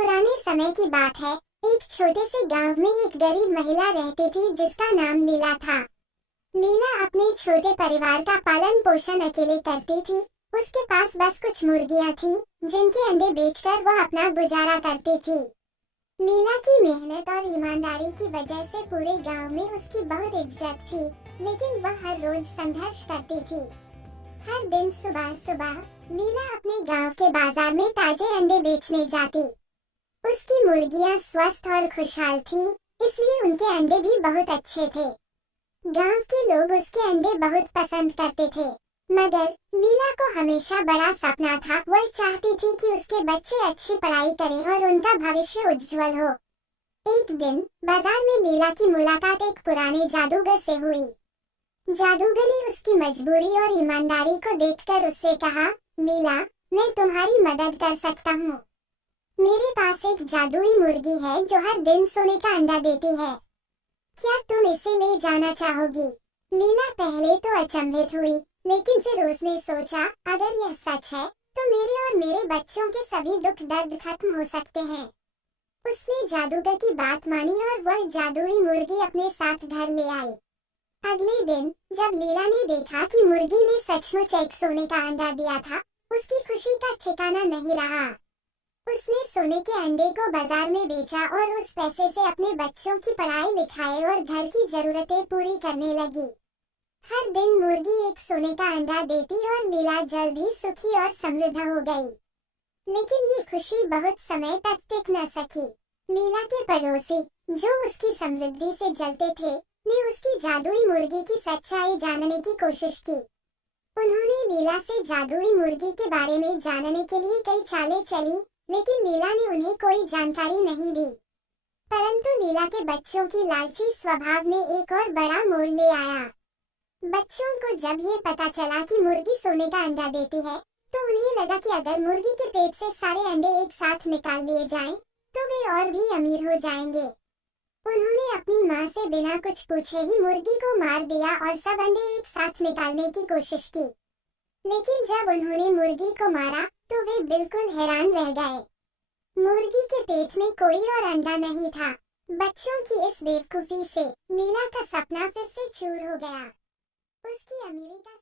पुराने समय की बात है। एक छोटे से गांव में एक गरीब महिला रहती थी जिसका नाम लीला था। लीला अपने छोटे परिवार का पालन पोषण अकेले करती थी। उसके पास बस कुछ मुर्गियां थी जिनके अंडे बेचकर वह अपना गुजारा करती थी। लीला की मेहनत और ईमानदारी की वजह से पूरे गांव में उसकी बहुत इज्जत थी, लेकिन वह हर रोज संघर्ष करती थी। हर दिन सुबह सुबह लीला अपने गांव के बाजार में ताजे अंडे बेचने जाती। उसकी मुर्गियां स्वस्थ और खुशहाल थीं, इसलिए उनके अंडे भी बहुत अच्छे थे। गांव के लोग उसके अंडे बहुत पसंद करते थे। मगर लीला को हमेशा बड़ा सपना था। वह चाहती थी कि उसके बच्चे अच्छी पढ़ाई करें और उनका भविष्य उज्जवल हो। एक दिन बाजार में लीला की मुलाकात एक पुराने जादूगर से हुई। जादूगर ने उसकी मजबूरी और ईमानदारी को देखकर उससे कहा, लीला, मैं तुम्हारी मदद कर सकता हूँ। मेरे पास एक जादुई मुर्गी है जो हर दिन सोने का अंडा देती है। क्या तुम इसे ले जाना चाहोगी? लीला पहले तो अचंभित हुई, लेकिन फिर उसने सोचा, अगर यह सच है तो मेरे और मेरे बच्चों के सभी दुख दर्द खत्म हो सकते हैं। उसने जादूगर की बात मानी और वह जादुई मुर्गी अपने साथ घर ले आई। अगले दिन जब लीला ने देखा कि मुर्गी ने सचमुच एक सोने का अंडा दिया था, उसकी खुशी का ठिकाना नहीं रहा। उसने सोने के अंडे को बाजार में बेचा और उस पैसे से अपने बच्चों की पढ़ाई लिखाई और घर की जरूरतें पूरी करने लगी। हर दिन मुर्गी एक सोने का अंडा देती और लीला जल्दी सुखी और समृद्ध हो गई। लेकिन ये खुशी बहुत समय तक टिक न सकी। लीला के पड़ोसी, जो उसकी समृद्धि से जलते थे, ने उसकी जादुई मुर्गी की सच्चाई जानने की कोशिश की। उन्होंने लीला से जादुई मुर्गी के बारे में जानने के लिए कई चालें चली, लेकिन लीला ने उन्हें कोई जानकारी नहीं दी। परंतु लीला के बच्चों की लालची स्वभाव ने एक और बड़ा मोड़ ले आया। बच्चों को जब ये पता चला कि मुर्गी सोने का अंडा देती है, तो उन्हें लगा कि अगर मुर्गी के पेट से सारे अंडे एक साथ निकाल लिए जाएं, तो वे और भी अमीर हो जाएंगे। उन्होंने अपनी माँ से बिना कुछ पूछे ही मुर्गी को मार दिया और सब अंडे एक साथ निकालने की कोशिश की। लेकिन जब उन्होंने मुर्गी को मारा, तो वे बिल्कुल हैरान रह गए। मुर्गी के पेट में कोई और अंडा नहीं था। बच्चों की इस बेवकूफी से लीला का सपना फिर से चूर हो गया। उसकी अमीरी का